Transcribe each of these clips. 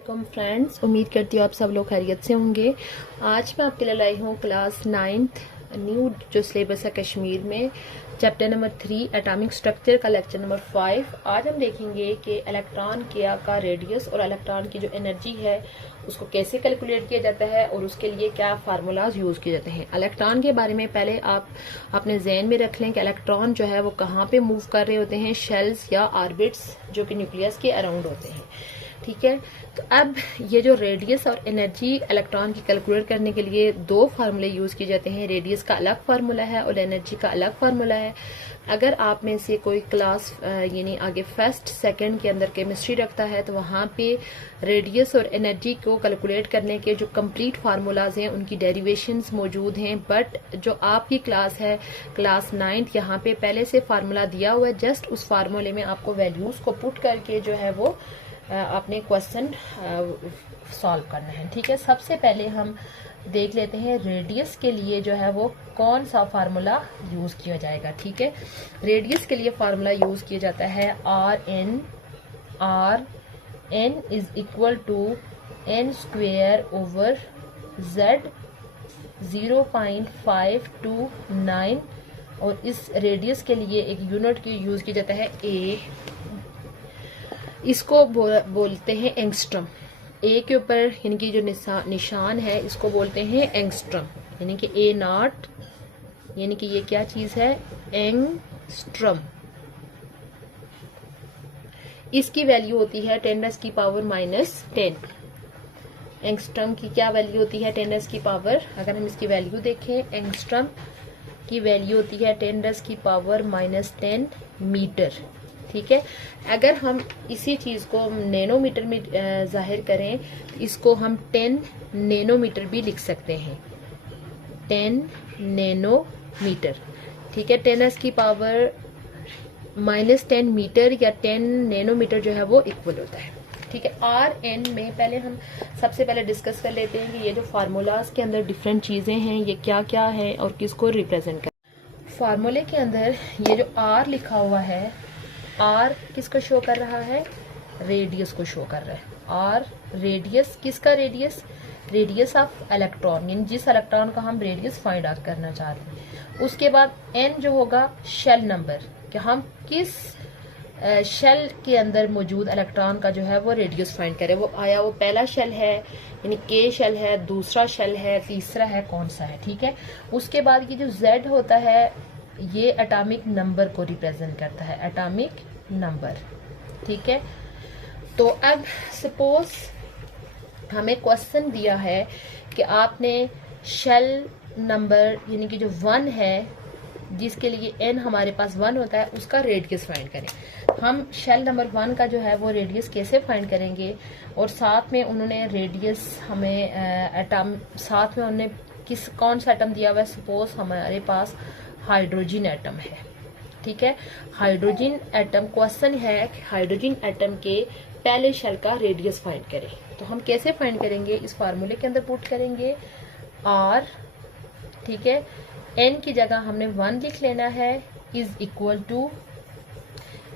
वालेकुम फ्रेंड्स, उम्मीद करती हूँ आप सब लोग खैरियत से होंगे। आज मैं आपके लिए लाई हूँ क्लास 9th न्यू जो सिलेबस है कश्मीर में, चैप्टर नंबर 3 एटॉमिक स्ट्रक्चर का लेक्चर नंबर 5। आज हम देखेंगे कि इलेक्ट्रॉन का रेडियस और इलेक्ट्रॉन की जो एनर्जी है उसको कैसे कैलकुलेट किया जाता है और उसके लिए क्या फार्मूलाज यूज किए जाते हैं। इलेक्ट्रॉन के बारे में पहले आप अपने जहन में रख लें कि इलेक्ट्रॉन जो है वो कहाँ पे मूव कर रहे होते हैं, शेल्स या ऑर्बिट्स जो कि न्यूक्लियस के अराउंड होते हैं। ठीक है, तो अब ये जो रेडियस और एनर्जी इलेक्ट्रॉन की कैलकुलेट करने के लिए दो फार्मूले यूज किए जाते हैं। रेडियस का अलग फार्मूला है और एनर्जी का अलग फार्मूला है। अगर आप में से कोई क्लास यानी आगे फर्स्ट सेकंड के अंदर केमिस्ट्री रखता है तो वहाँ पे रेडियस और एनर्जी को कैलकुलेट करने के जो कंप्लीट फार्मूलाज हैं उनकी डेरिवेशंस मौजूद हैं। बट जो आपकी क्लास है क्लास 9th, यहाँ पे पहले से फार्मूला दिया हुआ है। जस्ट उस फार्मूले में आपको वैल्यूज को पुट करके जो है वो अपने क्वेश्चन सॉल्व करना है। ठीक है, सबसे पहले हम देख लेते हैं रेडियस के लिए जो है वो कौन सा फार्मूला यूज किया जाएगा। ठीक है, रेडियस के लिए फार्मूला यूज किया जाता है R N is equal to N square over Z 0.529 और इस रेडियस के लिए एक यूनिट की यूज किया जाता है ए। इसको बोलते हैं एंगस्ट्रम। ए के ऊपर यानी कि जो निशान है इसको बोलते हैं एंगस्ट्रम, यानी कि ए नॉट, यानी कि ये क्या चीज है, एंगस्ट्रम। इसकी वैल्यू होती है 10⁻⁻10। एंगस्ट्रम की क्या वैल्यू होती है 10⁻⁻, अगर हम इसकी वैल्यू देखें, एंगस्ट्रम की वैल्यू होती है 10⁻⁻10 मीटर। ठीक है, अगर हम इसी चीज को नैनोमीटर में जाहिर करें तो इसको हम 10 नैनोमीटर भी लिख सकते हैं, 10 नैनोमीटर। ठीक है, 10⁻⁻10 मीटर या 10 नैनोमीटर जो है वो इक्वल होता है। ठीक है, आर एन में पहले हम सबसे पहले डिस्कस कर लेते हैं कि ये जो फार्मूलाज के अंदर डिफरेंट चीजें हैं ये क्या क्या है और किसको रिप्रेजेंट कर। फार्मूले के अंदर ये जो आर लिखा हुआ है, आर किसको शो कर रहा है, रेडियस को शो कर रहा है। आर रेडियस, किसका रेडियस, रेडियस ऑफ इलेक्ट्रॉन, यानी जिस इलेक्ट्रॉन का हम रेडियस फाइंड आउट करना चाहते हैं। उसके बाद एन जो होगा शेल नंबर, कि हम किस शेल के अंदर मौजूद इलेक्ट्रॉन का जो है वो रेडियस फाइंड करें। वो आया वो पहला शेल है यानी के शेल है, दूसरा शेल है, तीसरा है, कौन सा है। ठीक है, उसके बाद ये जो जेड होता है ये एटॉमिक नंबर को रिप्रेजेंट करता है, एटॉमिक नंबर। ठीक है, तो अब सपोज हमें क्वेश्चन दिया है कि आपने शेल नंबर यानी कि जो 1 है जिसके लिए एन हमारे पास 1 होता है उसका रेडियस फाइंड करें। हम शेल नंबर 1 का जो है वो रेडियस कैसे फाइंड करेंगे, और साथ में उन्होंने रेडियस हमें एटम, साथ में उन्होंने कौन सा एटम दिया हुआ है। सपोज हमारे पास हाइड्रोजन एटम है। ठीक है, हाइड्रोजन एटम, क्वेश्चन है कि हाइड्रोजन एटम के पहले शेल का रेडियस फाइंड करें। तो हम कैसे फाइंड करेंगे, इस फार्मूले के अंदर पुट करेंगे आर। ठीक है, एन की जगह हमने 1 लिख लेना है, is equal to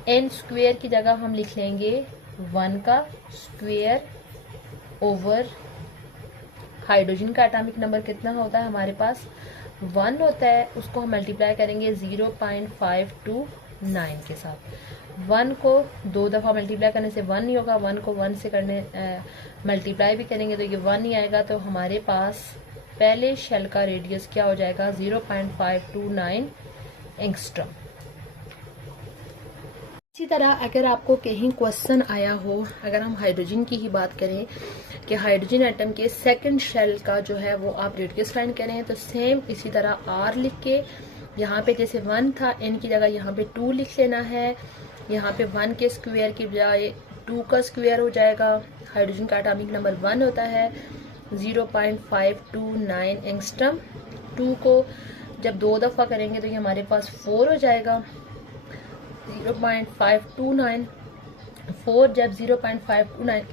N square की जगह हम लिख लेंगे 1 का स्क्वेयर ओवर हाइड्रोजन का एटॉमिक नंबर कितना होता है हमारे पास 1 होता है, उसको हम मल्टीप्लाई करेंगे 0.529 के साथ। 1 को 2 दफा मल्टीप्लाई करने से 1 नहीं होगा, 1 को 1 से करने मल्टीप्लाई भी करेंगे तो ये 1 नहीं आएगा। तो हमारे पास पहले शेल का रेडियस क्या हो जाएगा 0.529 एंगस्ट्रम। इसी तरह अगर आपको कहीं क्वेश्चन आया हो, अगर हम हाइड्रोजन की ही बात करें कि हाइड्रोजन एटम के सेकंड शेल का जो है वो आप रेडियस फाइंड करें, तो सेम इसी तरह आर लिख के यहाँ पे जैसे 1 था एन की जगह यहाँ पे 2 लिख लेना है। यहाँ पे 1 के स्क्वायर की बजाय 2 का स्क्वायर हो जाएगा। हाइड्रोजन का एटॉमिक नंबर 1 होता है 0.529 एंगस्ट्रम। 2 को जब 2 दफा करेंगे तो ये हमारे पास 4 हो जाएगा। 0.529 4 जब 0.529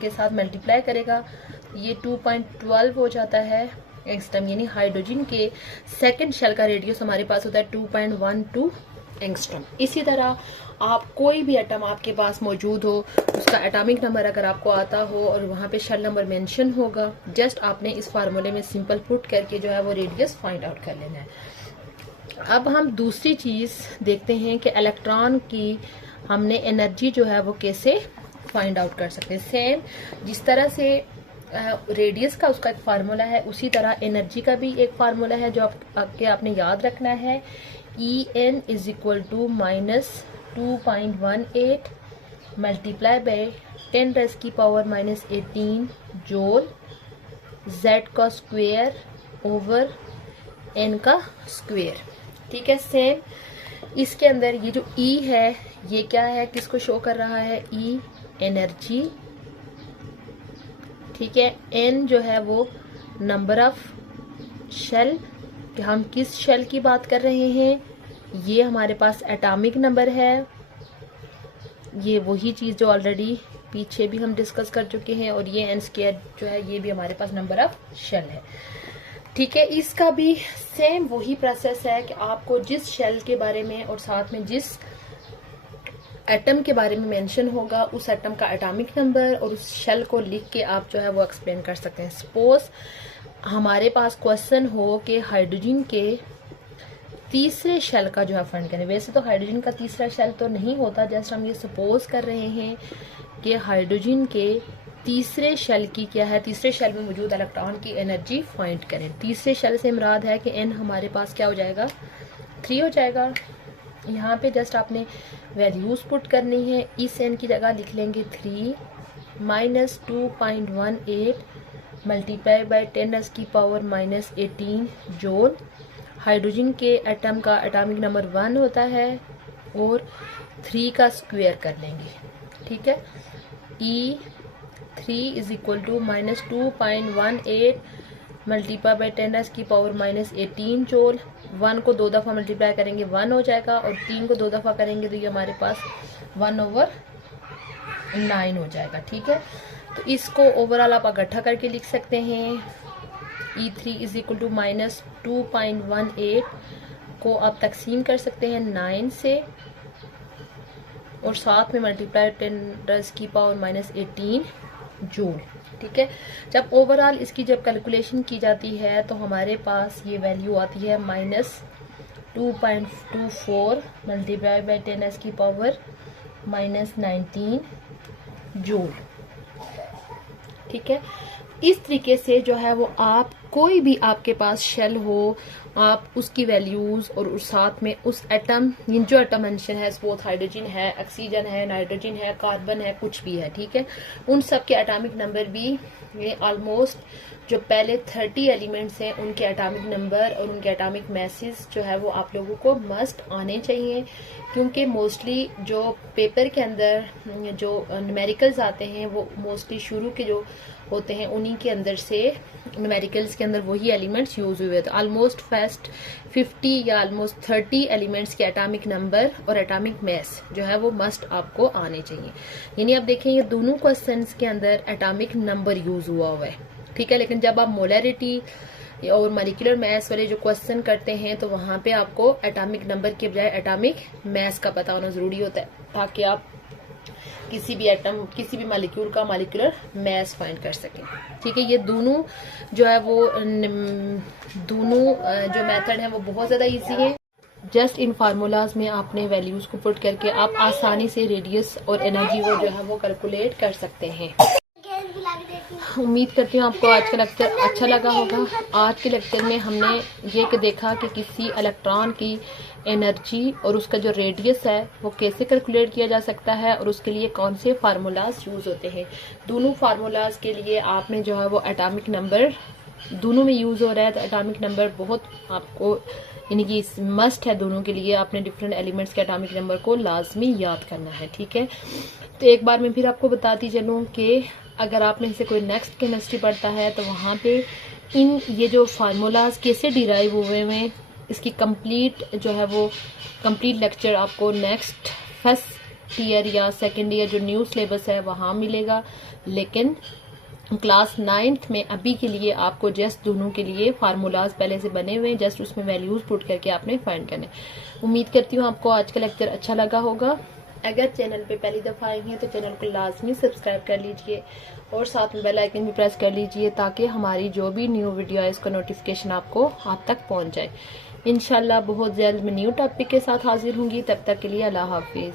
के साथ मल्टीप्लाई करेगा ये 2.12 हो जाता है एंगस्ट्रम, यानी हाइड्रोजन के सेकंड शेल का रेडियस हमारे पास होता है 2.12 एंगस्ट्रॉम। इसी तरह आप कोई भी एटम आपके पास मौजूद हो, उसका एटॉमिक नंबर अगर आपको आता हो और वहाँ पे शेल नंबर मेंशन होगा, जस्ट आपने इस फार्मूले में सिंपल पुट करके जो है वो रेडियस फाइंड आउट कर लेना है। अब हम दूसरी चीज़ देखते हैं कि इलेक्ट्रॉन की हमने एनर्जी जो है वो कैसे फाइंड आउट कर सकते हैं। सेम जिस तरह से रेडियस का उसका एक फार्मूला है, उसी तरह एनर्जी का भी एक फार्मूला है जो आपने याद रखना है। En is equal to -2.18 multiply by 10⁻⁻18 joule, Z का स्क्वायर ओवर N का स्क्वायर। ठीक है, सेम इसके अंदर ये जो E है ये क्या है, किसको शो कर रहा है, E एनर्जी। ठीक है, N जो है वो नंबर ऑफ शेल, कि हम किस शेल की बात कर रहे हैं, ये हमारे पास एटॉमिक नंबर है। ये वही चीज़ जो ऑलरेडी पीछे भी हम डिस्कस कर चुके हैं, और ये n² जो है ये भी हमारे पास नंबर ऑफ शेल है। ठीक है, इसका भी सेम वही प्रोसेस है कि आपको जिस शेल के बारे में और साथ में जिस एटम के बारे में मेंशन होगा, उस एटम का एटॉमिक नंबर और उस शेल को लिख के आप जो है वो एक्सप्लेन कर सकते हैं। सपोज हमारे पास क्वेश्चन हो कि हाइड्रोजन के तीसरे शेल का जो है फाइंड करें। वैसे तो हाइड्रोजन का तीसरा शेल तो नहीं होता, जस्ट हम ये सपोज कर रहे हैं कि हाइड्रोजन के तीसरे शेल की क्या है, तीसरे शेल में मौजूद इलेक्ट्रॉन की एनर्जी फाइंड करें। तीसरे शेल से मुराद है कि n हमारे पास क्या हो जाएगा, 3 हो जाएगा। यहाँ पे जस्ट आपने वैल्यूज पुट करनी है। इस n की जगह लिख लेंगे 3 -2.18 मल्टीप्लाई बाय 10⁻⁻18 जूल। हाइड्रोजन के एटम का एटॉमिक नंबर 1 होता है और 3 का स्क्वायर कर लेंगे। ठीक है, E3 is equal to -2.18 multiply by 10⁻⁻18 joule. 1 को 2 दफ़ा मल्टीप्लाई करेंगे 1 हो जाएगा, और 3 को 2 दफ़ा करेंगे तो ये हमारे पास 1/9 हो जाएगा। ठीक है, तो इसको ओवरऑल आप इकट्ठा करके लिख सकते हैं। E3 इज इक्वल टू -2.18 को आप तकसीम कर सकते हैं 9 से, और साथ में मल्टीप्लाई 10⁻⁻18 जूल। ठीक है, जब ओवरऑल इसकी जब कैलकुलेशन की जाती है तो हमारे पास ये वैल्यू आती है -2.24 मल्टीप्लाई बाय 10⁻⁻19 जूल। ठीक है, इस तरीके से जो है वो आप कोई भी आपके पास शेल हो, आप उसकी वैल्यूज और साथ में उस एटम, जो एटम मेंशन है, सपोज हाइड्रोजन है, ऑक्सीजन है, नाइट्रोजन है, कार्बन है, कुछ भी है। ठीक है, उन सब के एटॉमिक नंबर भी ये ऑलमोस्ट जो पहले 30 एलिमेंट्स हैं उनके एटॉमिक नंबर और उनके एटॉमिक मैसेज जो है वो आप लोगों को मस्ट आने चाहिए, क्योंकि मोस्टली जो पेपर के अंदर जो न्यूमेरिकल्स आते हैं वो मोस्टली शुरू के जो होते हैं उन्हीं के अंदर से न्यूमेरिकल्स के अंदर वही एलिमेंट्स यूज हुए। तो ऑलमोस्ट फर्स्ट 50 या ऑलमोस्ट 30 एलिमेंट्स के एटॉमिक नंबर और एटॉमिक मैस जो है वो मस्ट आपको आने चाहिए। यानी आप देखें ये दोनों क्वेश्चंस के अंदर एटॉमिक नंबर यूज हुआ है। ठीक है, लेकिन जब आप मोलरिटी और मॉलिक्यूलर मैस वाले जो क्वेश्चन करते हैं तो वहां पे आपको एटॉमिक नंबर के बजाय एटॉमिक मैस का पता होना जरूरी होता है, ताकि आप किसी भी एटम, किसी भी मॉलिक्यूल का मॉलिक्यूलर मैस फाइंड कर सकें। ठीक है, ये दोनों जो है वो दोनों जो मेथड है वो बहुत ज्यादा इजी है। जस्ट इन फार्मूलाज में आपने वैल्यूज को पुट करके आप आसानी से रेडियस और एनर्जी वो जो है वो कैलकुलेट कर सकते हैं। उम्मीद करती हूँ आपको आज का लेक्चर अच्छा लगा होगा। आज के लेक्चर में हमने ये देखा कि किसी इलेक्ट्रॉन की एनर्जी और उसका जो रेडियस है वो कैसे कैलकुलेट किया जा सकता है और उसके लिए कौन से फार्मूलाज यूज होते हैं। दोनों फार्मूलाज के लिए आपने जो है वो एटॉमिक नंबर दोनों में यूज हो रहा है, तो एटॉमिक नंबर बहुत आपको यानी कि मस्ट है दोनों के लिए। आपने डिफरेंट एलिमेंट्स के एटॉमिक नंबर को लाजमी याद करना है। ठीक है, तो एक बार मैं फिर आपको बताती चलूँ कि अगर आपने इसे कोई नेक्स्ट केमिस्ट्री पढ़ता है तो वहाँ पे इन ये जो फार्मूलाज कैसे डिराइव हुए हैं इसकी कंप्लीट जो है वो कंप्लीट लेक्चर आपको नेक्स्ट फर्स्ट ईयर या सेकेंड ईयर जो न्यू सिलेबस है वहाँ मिलेगा। लेकिन क्लास 9th में अभी के लिए आपको जस्ट दोनों के लिए फार्मूलाज पहले से बने हुए हैं, जस्ट उसमें वैल्यूज पुट करके आपने फाइंड करने। उम्मीद करती हूँ आपको आज का लेक्चर अच्छा लगा होगा। अगर चैनल पे पहली दफ़ा आई हैं तो चैनल को लाजमी सब्सक्राइब कर लीजिए और साथ में बेल आइकन भी प्रेस कर लीजिए ताकि हमारी जो भी न्यू वीडियो है उसका नोटिफिकेशन आपको आप तक पहुँच जाए। इंशाल्लाह बहुत जल्द मैं न्यू टॉपिक के साथ हाजिर होंगी। तब तक के लिए अल्लाह हाफिज़।